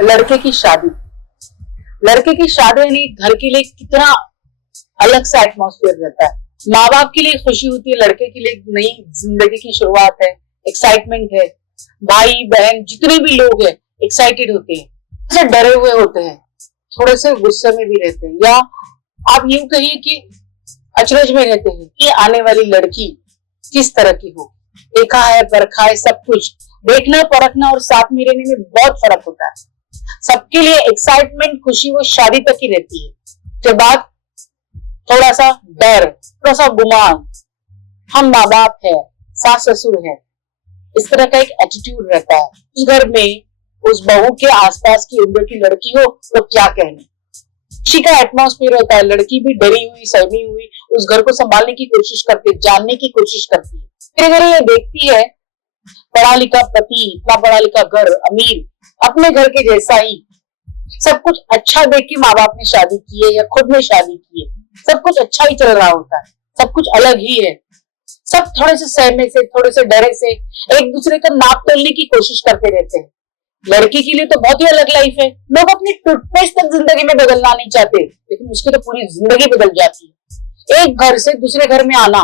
लड़के की शादी। लड़के की शादी यानी घर के लिए कितना अलग सा एटमॉस्फेयर रहता है। माँ बाप के लिए खुशी होती है, लड़के के लिए नई जिंदगी की शुरुआत है, एक्साइटमेंट है। भाई बहन जितने भी लोग हैं एक्साइटेड होते हैं, थोड़े से डरे हुए होते हैं, थोड़े से गुस्से में भी रहते हैं, या आप यूं कहिए कि अचरज में रहते हैं कि आने वाली लड़की किस तरह की हो। देखा है परखा है सब कुछ, देखना परखना और साथ में रहने में बहुत फर्क होता है। सबके लिए एक्साइटमेंट खुशी वो शादी तक ही रहती है, उसके बाद थोड़ा सा डर, थोड़ा सा गुमान, हम माँ बाप है, सास ससुर है, इस तरह का एक एटीट्यूड रहता है। इस घर में उस बहू के आसपास की उम्र की लड़की हो तो क्या कहने, खुशी का एटमॉस्फेयर होता है। लड़की भी डरी हुई सहमी हुई उस घर को संभालने की कोशिश करती है, जानने की कोशिश करती है। धीरे धीरे ये देखती है पढ़ा लिखा पति, इतना पढ़ा लिखा घर, अमीर, अपने घर के जैसा ही सब कुछ अच्छा देख के माँ बाप ने शादी की है या खुद ने शादी की है, सब कुछ अच्छा ही चल रहा होता है, सब कुछ अलग ही है। सब थोड़े से सहमे से, थोड़े से डरे से एक दूसरे का नाप तोलने की कोशिश करते रहते हैं। लड़की के लिए तो बहुत ही अलग लाइफ है, लोग अपनी टूथपेस्ट तक जिंदगी में बदलना नहीं चाहते, लेकिन उसकी तो पूरी जिंदगी बदल जाती है। एक घर से दूसरे घर में आना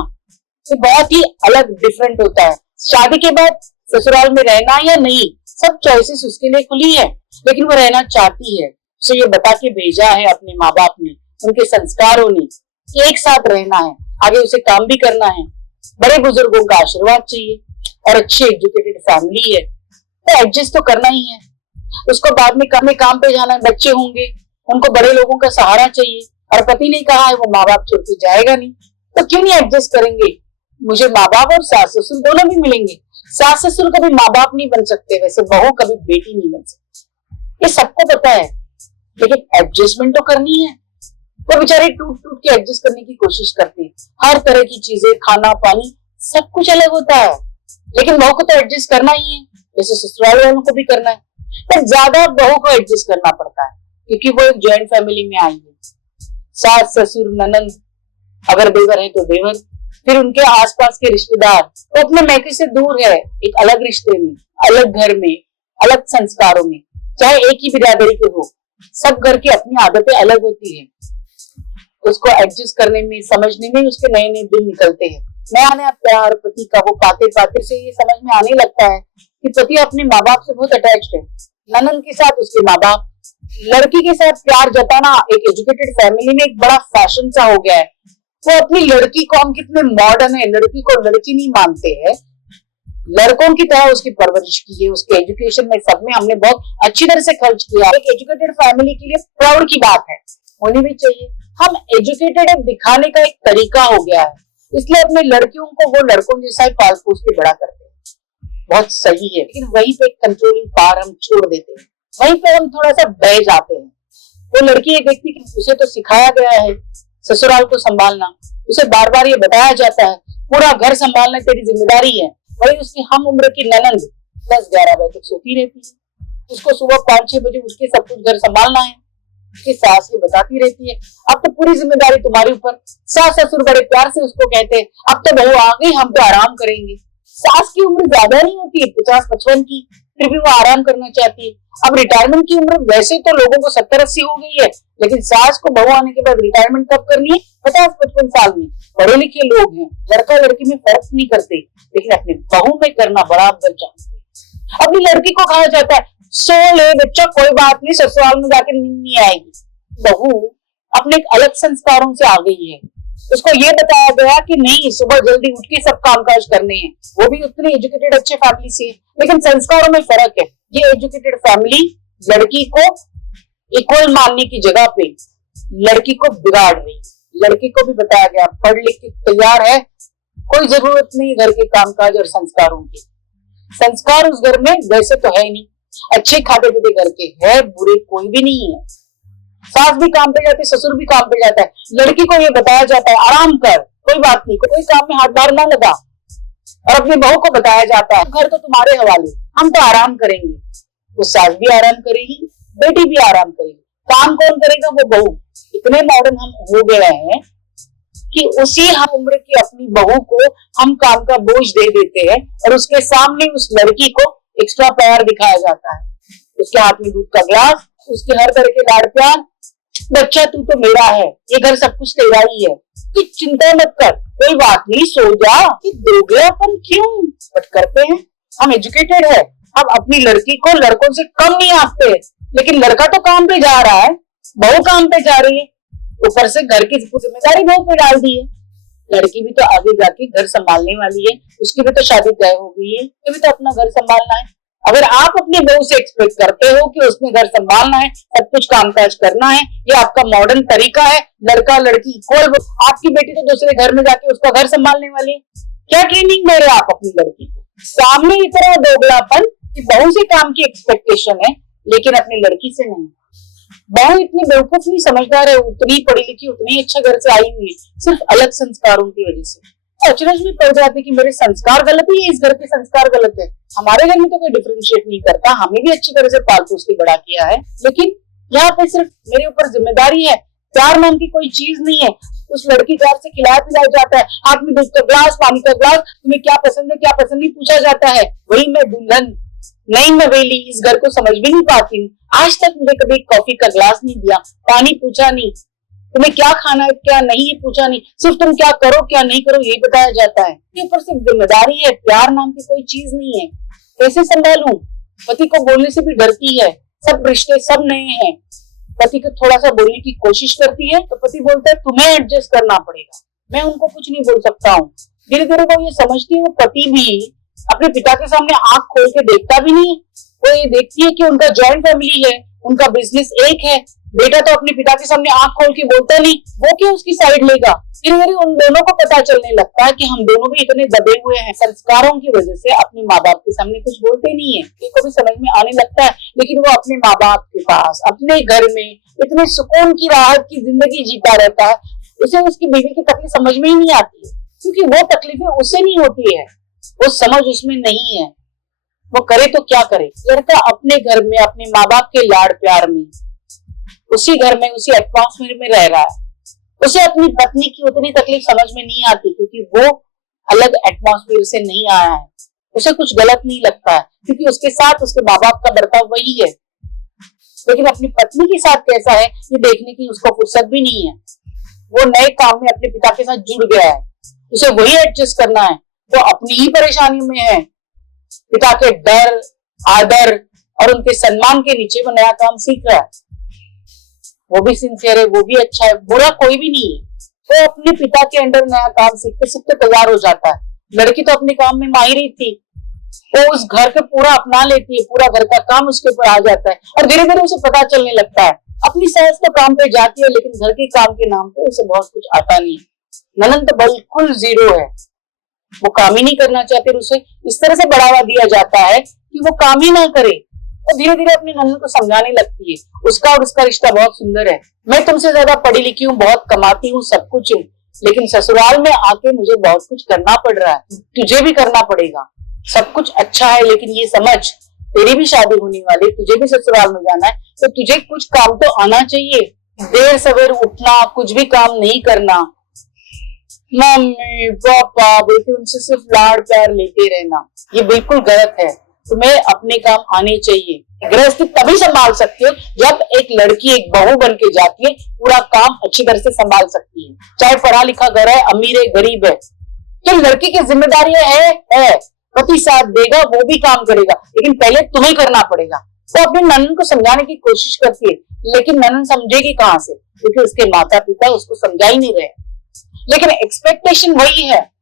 तो बहुत ही अलग डिफरेंट होता है। शादी के बाद ससुराल में रहना या नहीं, सब चॉइसेस उसके लिए खुली है, लेकिन वो रहना चाहती है। उसे ये बता के भेजा है अपने माँ बाप ने, उनके संस्कारों ने, एक साथ रहना है, आगे उसे काम भी करना है, बड़े बुजुर्गों का आशीर्वाद चाहिए और अच्छी एजुकेटेड फैमिली है तो एडजस्ट तो करना ही है। उसको बाद में काम पे जाना है, बच्चे होंगे, उनको बड़े लोगों का सहारा चाहिए, और पति ने कहा है वो माँ बाप छोड़ के जाएगा नहीं, तो क्यों नहीं एडजस्ट करेंगे। मुझे माँ बाप और सास ससुर दोनों भी मिलेंगे। सास ससुर कभी माँ बाप नहीं बन सकते, वैसे बहू कभी बेटी नहीं बन सकती, ये सबको पता है, लेकिन एडजस्टमेंट तो करनी है। वो बेचारे टूट टूट के एडजस्ट करने की कोशिश करते हैं। हर तरह की चीजें, खाना पानी सब कुछ अलग होता है, लेकिन बहू को तो एडजस्ट करना ही है, जैसे ससुराल वालों को भी करना है। पर ज्यादा बहू को एडजस्ट करना पड़ता है क्योंकि वो एक जॉइंट फैमिली में आई है। सास ससुर ननंद, अगर देवर है तो देवर, फिर उनके आसपास के रिश्तेदार, वो अपने मैके से दूर है, एक अलग रिश्ते में, अलग घर में, अलग संस्कारों में, चाहे एक ही बिरादरी के हो, सब घर की अपनी आदतें अलग होती है। उसको एडजस्ट करने में, समझने में उसके नए नए दिन निकलते हैं। नया नया प्यार पति का वो पाते पाते से ये समझ में आने लगता है कि पति अपने माँ बाप से बहुत अटैच्ड है। ननंद के साथ उसके माँ बाप, लड़की के साथ प्यार जताना एक एजुकेटेड फैमिली में एक बड़ा फैशन सा हो गया है। वो अपनी लड़की को, हम कितने मॉडर्न है, लड़की को लड़की नहीं मानते हैं, लड़कों की तरह उसकी परवरिश की है, उसके एजुकेशन में सब में हमने बहुत अच्छी तरह से खर्च किया। एक एजुकेटेड फैमिली के लिए प्राउड की बात है, होनी भी चाहिए। हम एजुकेटेड दिखाने का एक तरीका हो गया है, इसलिए अपने लड़कियों को वो लड़कों जैसा ही पाल पोस के बड़ा करते हैं, बहुत सही है, लेकिन वहीं पे कंट्रोलिंग पावर हम छोड़ देते हैं, वहीं पे हम थोड़ा सा बह जाते हैं। वो लड़की एक व्यक्ति की, उसे तो सिखाया गया है ससुराल को संभालना, उसे बार बार ये बताया जाता है पूरा घर संभालना तेरी जिम्मेदारी है। वही उसकी हम उम्र की ननंद 10-11 बजे तक सोती रहती है, उसको सुबह 5-6 बजे उठ के सब कुछ घर संभालना है। उसकी सास ये बताती रहती है अब तो पूरी जिम्मेदारी तुम्हारे ऊपर। सास ससुर बड़े प्यार से उसको कहते हैं अब तो बहू आ गई, हम तो आराम करेंगे। सास की उम्र ज्यादा नहीं होती है, 50-55 की, फिर भी वो आराम करना चाहती है। अब रिटायरमेंट की उम्र वैसे तो लोगों को 70-80 हो गई है, लेकिन सास को बहू आने के बाद रिटायरमेंट कब करनी है, 50-55 साल में। पढ़े लिखे लोग हैं, लड़का लड़की में फर्क नहीं करते, लेकिन अपने बहू में करना बराबर जानते हैं। अपनी लड़की को कहा जाता है सो ले बच्चा, कोई बात नहीं, ससुराल में जाकर नींद नहीं आएगी। बहू अपने एक अलग संस्कारों से आ गई है, उसको ये बताया गया कि नहीं सुबह जल्दी उठ के सब कामकाज करने हैं, वो भी उतनी एजुकेटेड अच्छे फैमिली से, लेकिन संस्कारों में फर्क है। ये एजुकेटेड फैमिली लड़की को इक्वल मानने की जगह पे लड़की को बिगाड़ रही। लड़की को भी बताया गया पढ़ लिख के तैयार है, कोई जरूरत नहीं घर के कामकाज और संस्कारों की। संस्कार उस घर में वैसे तो है नहीं, अच्छे खाते पीते घर के है, बुरे कोई भी नहीं है। सास भी काम पे जाती है, ससुर भी काम पे जाता है, लड़की को ये बताया जाता है आराम कर, कोई बात नहीं, कोई काम में हाथ बार ना लगा। और अपनी बहू को बताया जाता है घर तो तुम्हारे हवाले, हम तो आराम करेंगे। वो सास भी आराम करेगी, बेटी भी आराम करेगी, काम कौन करेगा, वो बहू। इतने मॉडर्न हम हो गए हैं कि उसी हम उम्र की अपनी बहू को हम काम का बोझ दे देते हैं और उसके सामने उस लड़की को एक्स्ट्रा प्यार दिखाया जाता है। उसके हाथ में दूध का ग्लास, उसके हर तरह के लाड़ प्यार। बच्चा तू तो मेरा है, ये घर सब कुछ तेरा ही है, तू चिंता मत कर, कोई बात नहीं, सो जा। कि दोगलापन क्यों? बट करते हैं। हम एजुकेटेड है, हम अपनी लड़की को लड़कों से कम नहीं आंकते, लेकिन लड़का तो काम पे जा रहा है, बहू काम पे जा रही है, ऊपर से घर की जिम्मेदारी बहू पे डाल दी है। लड़की भी तो आगे जाके घर संभालने वाली है, उसकी भी तो शादी तय हो गई है, उसकी भी तो अपना घर संभालना है। अगर आप अपनी बहू से एक्सपेक्ट करते हो कि उसने घर संभालना है, सब कुछ कामकाज करना है, ये आपका मॉडर्न तरीका है, लड़का लड़की इक्वल, आपकी बेटी तो दूसरे घर में जाके उसका घर संभालने वाली है, क्या ट्रेनिंग दे रहे हैं आप अपनी लड़की को? सामने इतना दोगलापन कि बहू से काम की एक्सपेक्टेशन है, लेकिन अपनी लड़की से नहीं। बहू इतनी बेवकूफ नहीं, समझदार है, उतनी पढ़ी लिखी, उतनी अच्छा घर से आई हुई है, सिर्फ अलग संस्कारों की वजह से अचरज में पड़ जाती कि मेरे संस्कार गलत है, इस घर के संस्कार गलत है। हमारे घर में तो कोई डिफरेंशिएट नहीं करता, हमें भी अच्छी तरह से पाल पोस के बड़ा किया है, लेकिन यहाँ पे सिर्फ मेरे ऊपर जिम्मेदारी है, प्यार नाम की कोई चीज नहीं है। उस लड़की प्यार से खिलाया पिलाया जाता है, हाथ में दूध का ग्लास, पानी का ग्लास, तुम्हें क्या पसंद है क्या पसंद नहीं पूछा जाता है। वही मैं दुल्हन, नई नवेली, इस घर को समझ भी नहीं पाती हूँ। आज तक मुझे कभी कॉफी का ग्लास नहीं दिया, पानी पूछा नहीं, तुम्हें क्या खाना है क्या नहीं ये पूछा नहीं, सिर्फ तुम क्या करो क्या नहीं करो यही बताया जाता है। ऊपर सिर्फ जिम्मेदारी है, प्यार नाम की कोई चीज नहीं है। कैसे संभालूं? पति को बोलने से भी डरती है, सब रिश्ते सब नए हैं, पति को थोड़ा सा बोलने की कोशिश करती है तो पति बोलता है तुम्हें एडजस्ट करना पड़ेगा, मैं उनको कुछ नहीं बोल सकता हूँ। धीरे धीरे वो ये समझती है, वो पति भी अपने पिता के सामने आंख खोल के देखता भी नहीं, वो ये देखती है कि उनका जॉइंट फैमिली है, उनका बिजनेस एक है, बेटा तो अपने पिता के सामने आंख खोल के बोलता नहीं, वो क्यों उसकी साइड लेगा। धीरे धीरे उन दोनों को पता चलने लगता है कि हम दोनों भी इतने दबे हुए हैं, संस्कारों की वजह से अपने माँ बाप के सामने कुछ बोलते नहीं है। इनको भी समझ में आने लगता है, लेकिन वो अपने माँ बाप के पास अपने घर में इतने सुकून की राहत की जिंदगी जीता रहता है, उसे उसकी बीवी की तकलीफ समझ में ही नहीं आती है, क्योंकि वो तकलीफें उससे नहीं होती है, वो समझ उसमें नहीं है। वो करे तो क्या करे? लड़का अपने घर में अपने माँ बाप के लाड़ प्यार में, उसी घर में उसी एटमॉस्फेयर में रह रहा है, उसे अपनी पत्नी की उतनी तकलीफ समझ में नहीं आती, क्योंकि वो अलग एटमॉस्फेयर से नहीं आया है। उसे कुछ गलत नहीं लगता है, क्योंकि उसके साथ उसके माँ बाप का बर्ताव वही है। लेकिन अपनी पत्नी के साथ कैसा है ये देखने की उसको फुर्सत भी नहीं है। वो नए काम में अपने पिता के साथ जुड़ गया है, उसे वही एडजस्ट करना है, वो अपनी ही परेशानी में है। पिता के डर, आदर और उनके सम्मान के नीचे वो नया काम सीख रहा है। वो भी सिंसियर है, वो भी अच्छा है, बुरा कोई भी नहीं है। वो अपने पिता के अंडर नया काम सीखते सीखते तैयार हो जाता है। लड़की तो अपने काम में माहिर ही थी, वो उस घर को पूरा अपना लेती है, पूरा घर का काम उसके ऊपर आ जाता है, और धीरे धीरे उसे पता चलने लगता है अपनी सास तो काम पे जाती है, लेकिन घर के काम के नाम पे उसे बहुत कुछ आता नहीं है। ननद तो बिल्कुल जीरो है, वो काम ही नहीं करना चाहते, उसे इस तरह से बढ़ावा दिया जाता है कि वो काम ही ना करे। तो धीरे धीरे अपनी ननद को समझाने लगती है, उसका और उसका रिश्ता बहुत सुंदर है, मैं तुमसे ज्यादा पढ़ी लिखी हूँ, बहुत कमाती हूँ, सब कुछ है, लेकिन ससुराल में आके मुझे बहुत कुछ करना पड़ रहा है, तुझे भी करना पड़ेगा। सब कुछ अच्छा है, लेकिन ये समझ तेरी भी शादी होने वाली, तुझे भी ससुराल में जाना है, तो तुझे कुछ काम तो आना चाहिए। देर सवेर उठना, कुछ भी काम नहीं करना, मम्मी पापा बोलते उनसे सिर्फ लाड़ प्यार लेते रहना, ये बिल्कुल गलत है। तुम्हें अपने काम आने चाहिए। गृहस्थी तभी संभाल सकती हो जब एक लड़की एक बहू बन के जाती है, पूरा काम अच्छी तरह से संभाल सकती है, चाहे पढ़ा लिखा घर है, अमीर है, गरीब है। तो लड़की की जिम्मेदारी है पति साथ देगा, वो भी काम करेगा, लेकिन पहले तुम्हें करना पड़ेगा। वो अपने ननन को समझाने की कोशिश करती है, लेकिन ननन समझेगी कहाँ से, क्योंकि उसके माता पिता उसको समझा ही नहीं रहे, लेकिन एक्सपेक्टेशन वही है।